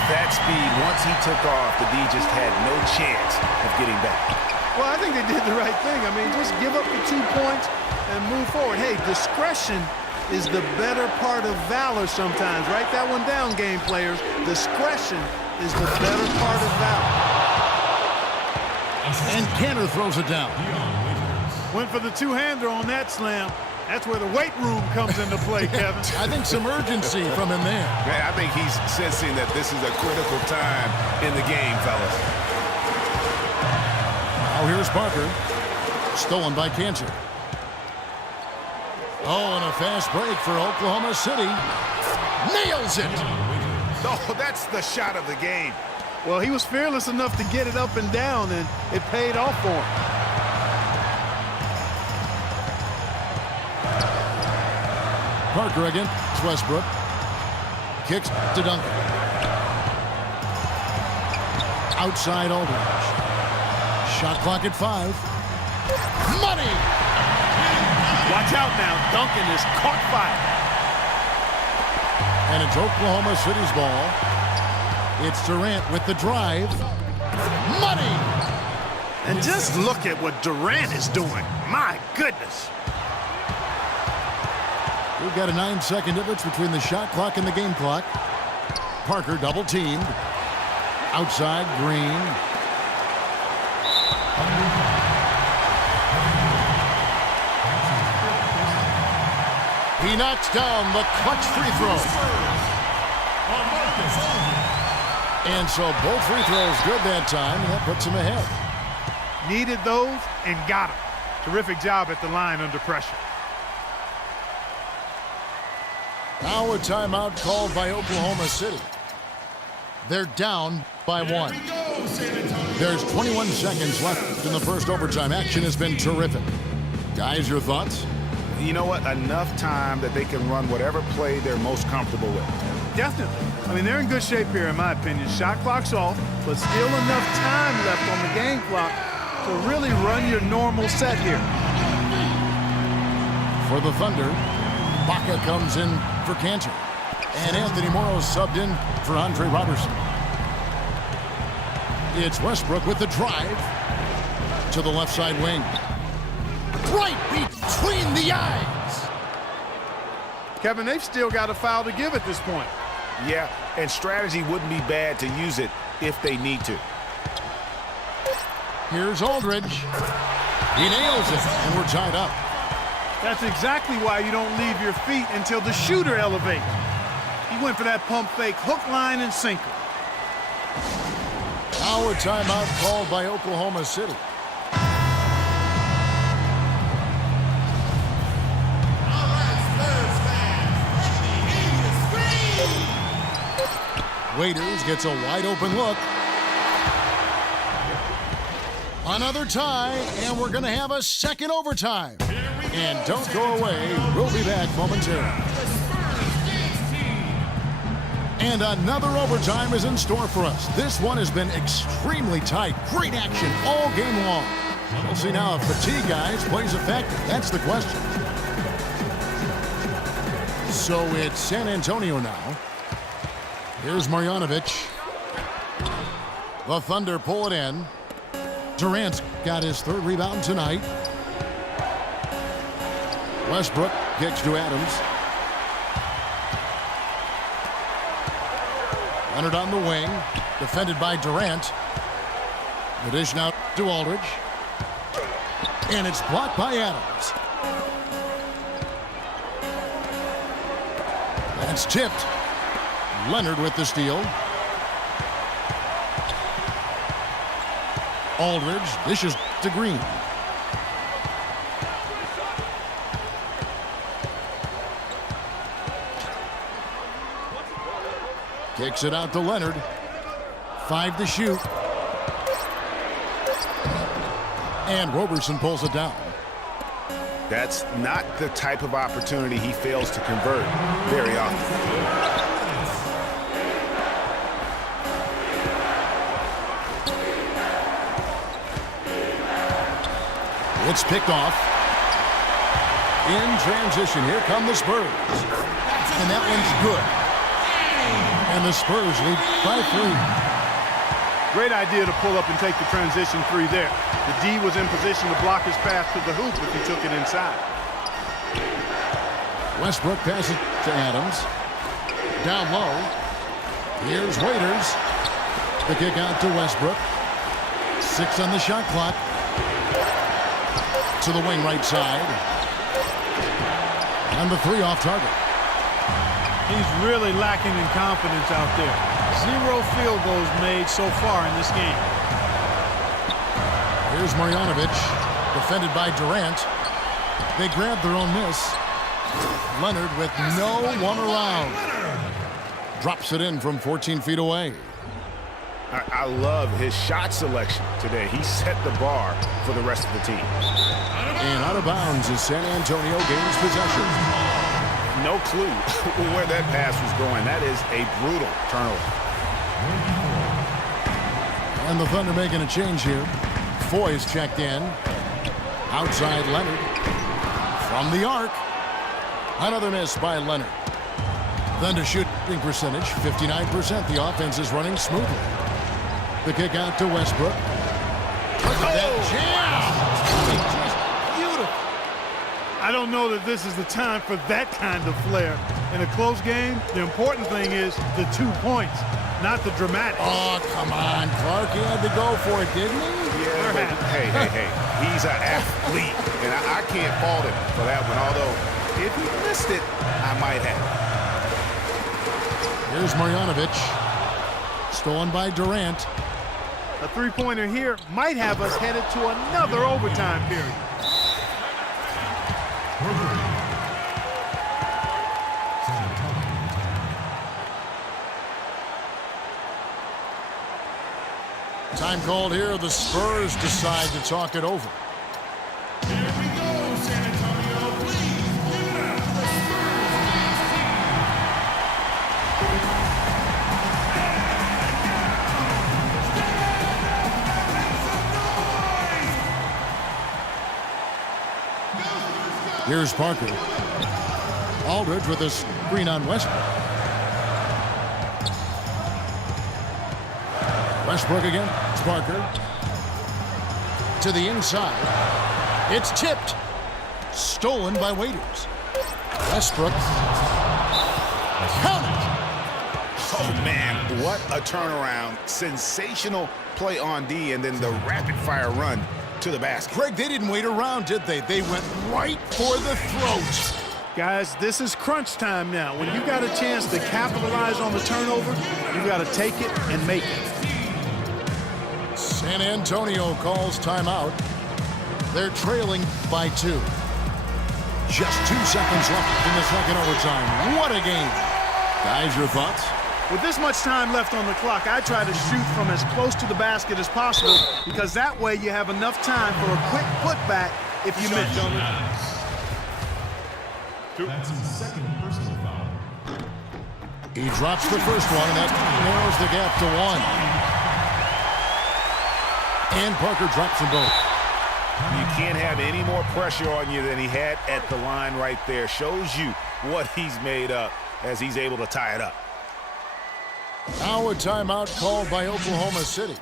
With that speed, once he took off, the D just had no chance of getting back. Well, I think they did the right thing. I mean, just give up the 2 points and move forward. Hey, discretion is the better part of valor sometimes. Write that one down, game players. Discretion is the better part of valor. And Cantor throws it down. Went for the two-hander on that slam. That's where the weight room comes into play, Kevin. I think some urgency from him there. Man, I think he's sensing that this is a critical time in the game, fellas. Now here's Parker. Stolen by Cantor. Oh, and a fast break for Oklahoma City. Nails it! Oh, that's the shot of the game. Well, he was fearless enough to get it up and down, and it paid off for him. Parker against Westbrook. Kicks to Duncan. Outside Aldridge. Shot clock at 5. Money! Watch out now. Duncan is caught fire. And it's Oklahoma City's ball. It's Durant with the drive. Money! And just look at what Durant is doing. My goodness. We've got a 9-second difference between the shot clock and the game clock. Parker double teamed. Outside Green. He knocks down the clutch free throw. And so both free throws good that time, and that puts him ahead. Needed those and got them. Terrific job at the line under pressure. Now a timeout called by Oklahoma City. They're down by 1. There's 21 seconds left in the first overtime. Action has been terrific. Guys, your thoughts? You know what? Enough time that they can run whatever play they're most comfortable with. Definitely. I mean, they're in good shape here, in my opinion. Shot clock's off, but still enough time left on the game clock to really run your normal set here. For the Thunder, Baca comes in for Cantor. And Anthony Morrow subbed in for Andre Robertson. It's Westbrook with the drive to the left side wing. Right between the eyes. Kevin, they've still got a foul to give at this point. Yeah, and strategy wouldn't be bad to use it if they need to. Here's Aldridge. He nails it, and we're tied up. That's exactly why you don't leave your feet until the shooter elevates. He went for that pump fake, hook, line, and sinker. Now a timeout called by Oklahoma City. Waiters gets a wide open look. Another tie, and we're going to have a second overtime. And don't go away. We'll be back momentarily. And another overtime is in store for us. This one has been extremely tight. Great action all game long. We'll see now if fatigue, guys, plays a factor. That's the question. So it's San Antonio now. Here's Marjanovic. The Thunder pull it in. Durant's got his third rebound tonight. Westbrook kicks to Adams. Leonard on the wing, defended by Durant. The dish now to Aldridge. And it's blocked by Adams. That's tipped. Leonard with the steal. Aldridge dishes to Green. Kicks it out to Leonard. 5 to shoot. And Roberson pulls it down. That's not the type of opportunity he fails to convert very often. It's picked off. In transition, here come the Spurs. And that one's good. And And the Spurs lead by 3. Great idea to pull up and take the transition three there. The D was in position to block his path to the hoop if he took it inside. Westbrook passes to Adams. Down low. Here's Waiters. The kick out to Westbrook. 6 on the shot clock. To the wing right side. And the 3 off target. He's really lacking in confidence out there. 0 field goals made so far in this game. Here's Marjanovic, defended by Durant. They grab their own miss. Leonard with no one around. Drops it in from 14 feet away. I love his shot selection today. He set the bar for the rest of the team. And out of bounds as San Antonio gains possession. No clue where that pass was going. That is a brutal turnover. And the Thunder making a change here. Foy's checked in. Outside Leonard. From the arc. Another miss by Leonard. Thunder shooting percentage, 59%. The offense is running smoothly. The kick out to Westbrook. Look at that jam! Just beautiful. I don't know that this is the time for that kind of flair. In a close game, the important thing is the 2 points, not the dramatic. Oh, come on, Clark. He had to go for it, didn't he? Yeah, but hey. He's an athlete, and I can't fault him for that one, although if he missed it, I might have. Here's Marjanovic. Stolen by Durant. A three-pointer here might have us headed to another overtime period. Time called here. The Spurs decide to talk it over. Here we go, San Antonio. Please give it up for the Spurs. Here's Parker. Aldridge with a screen on Westbrook. Westbrook again. It's Parker. To the inside. It's tipped. Stolen by Waiters. Westbrook. Count it. Oh, man, what a turnaround. Sensational play on D, and then the rapid-fire run to the basket. Craig, they didn't wait around, did they? They went right for the throat. Guys, this is crunch time now. When you got a chance to capitalize on the turnover, you got to take it and make it. San Antonio calls timeout. They're trailing by 2. Just 2 seconds left in the second overtime. What a game. Guys, your thoughts? With this much time left on the clock, I try to shoot from as close to the basket as possible because that way you have enough time for a quick putback if you miss. That's his second personal foul. He drops the first one, and that narrows the gap to 1. And Parker drops them both. You can't have any more pressure on you than he had at the line right there. Shows you what he's made up as he's able to tie it up. Now a timeout called by Oklahoma City.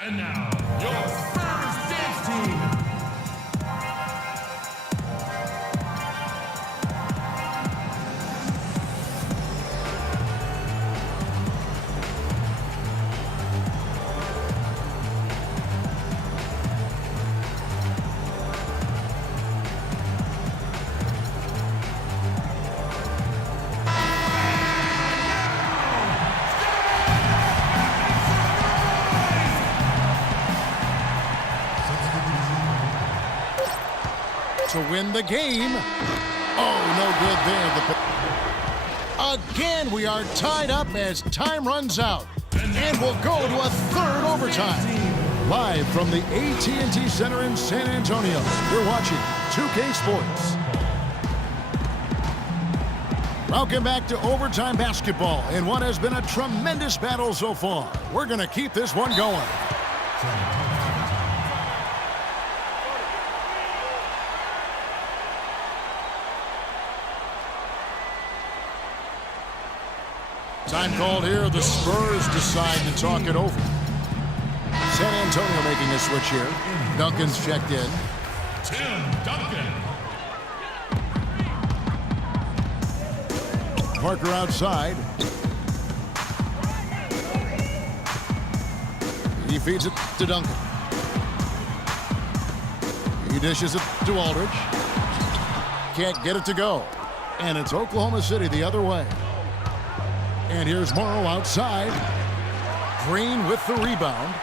And now, your Spurs dance team. To win the game. Oh, no good there. Again, we are tied up as time runs out. And we'll go to a third overtime. Live from the AT&T Center in San Antonio, you're watching 2K Sports. Welcome back to overtime basketball in what has been a tremendous battle so far. We're going to keep this one going. Time called here. The Spurs decide to talk it over. San Antonio making a switch here. Duncan's checked in. Tim Duncan. Parker outside. He feeds it to Duncan. He dishes it to Aldridge. Can't get it to go. And it's Oklahoma City the other way. And here's Morrow outside. Green with the rebound.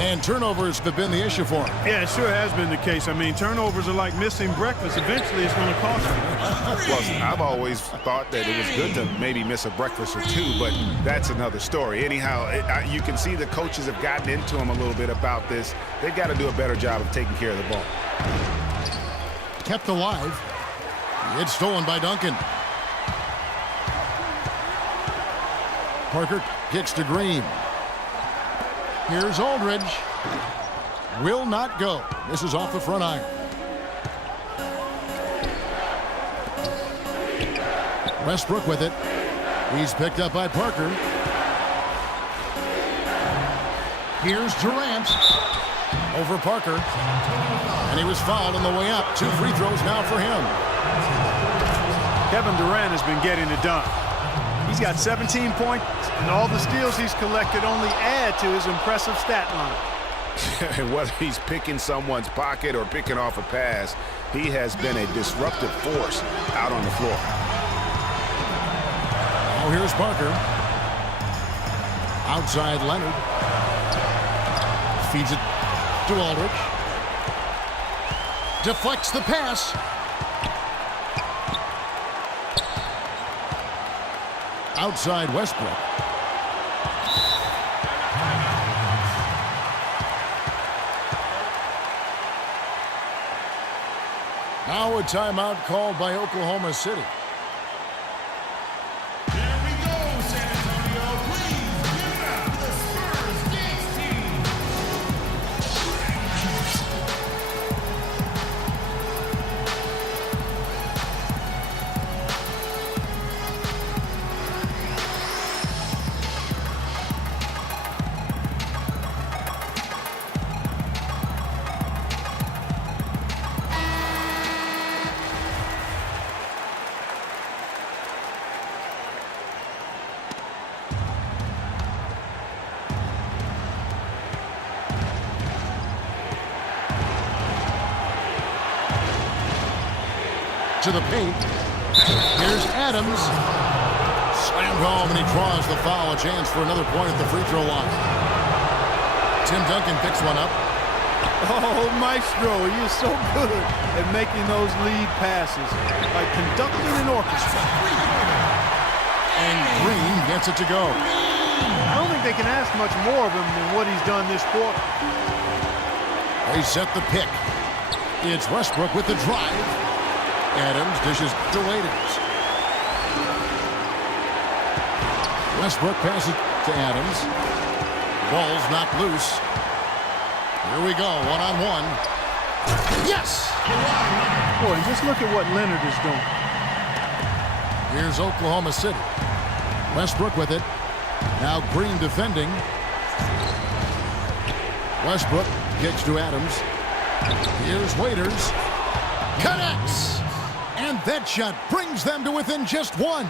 And turnovers have been the issue for him. Yeah, it sure has been the case. I mean, turnovers are like missing breakfast. Eventually, it's going to cost you. Well, I've always thought that it was good to maybe miss a breakfast or two, but that's another story. Anyhow, you can see the coaches have gotten into him a little bit about this. They've got to do a better job of taking care of the ball. Kept alive. It's stolen by Duncan. Parker kicks to Green. Here's Aldridge. Will not go. This is off the front iron. Westbrook with it. He's picked up by Parker. Here's Durant over Parker. And he was fouled on the way up. 2 free throws now for him. Kevin Durant has been getting it done. He's got 17 points, and all the steals he's collected only add to his impressive stat line. Whether he's picking someone's pocket or picking off a pass, he has been a disruptive force out on the floor. Oh, here's Parker. Outside Leonard. Feeds it to Aldridge. Deflects the pass. Outside Westbrook. Now a timeout called by Oklahoma City. Here we go, San Antonio. Please give it up for the Spurs Dance Team. To the paint. Here's Adams. Slammed home, and he draws the foul. A chance for another point at the free throw line. Tim Duncan picks one up. Oh, Maestro, he is so good at making those lead passes, like conducting an orchestra. And Green gets it to go. I don't think they can ask much more of him than what he's done this quarter. They set the pick. It's Westbrook with the drive. Adams dishes to Waiters. Westbrook passes to Adams. Ball's knocked loose. Here we go, one-on-one. Yes! Boy, just look at what Leonard is doing. Here's Oklahoma City. Westbrook with it. Now Green defending. Westbrook kicks to Adams. Here's Waiters. Connects! And that shot brings them to within just one.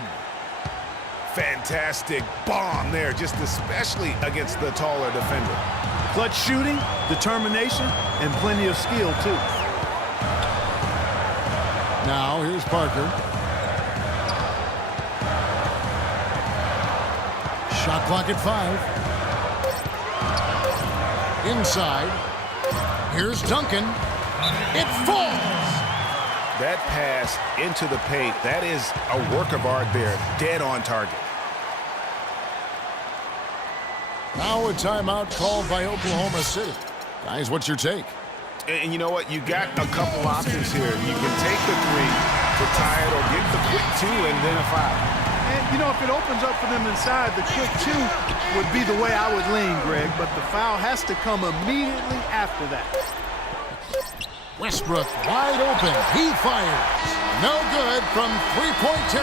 Fantastic bomb there, just especially against the taller defender. Clutch shooting, determination, and plenty of skill, too. Now here's Parker. Shot clock at 5. Inside. Here's Duncan. It falls. That pass into the paint, that is a work of art there, dead on target. Now a timeout called by Oklahoma City. Guys, what's your take? And you know what? You got a couple options here. You can take the 3 to tie it or get the quick 2 and then a foul. And, you know, if it opens up for them inside, the quick 2 would be the way I would lean, Greg, but the foul has to come immediately after that. Westbrook wide open. He fires. No good from three-point territory.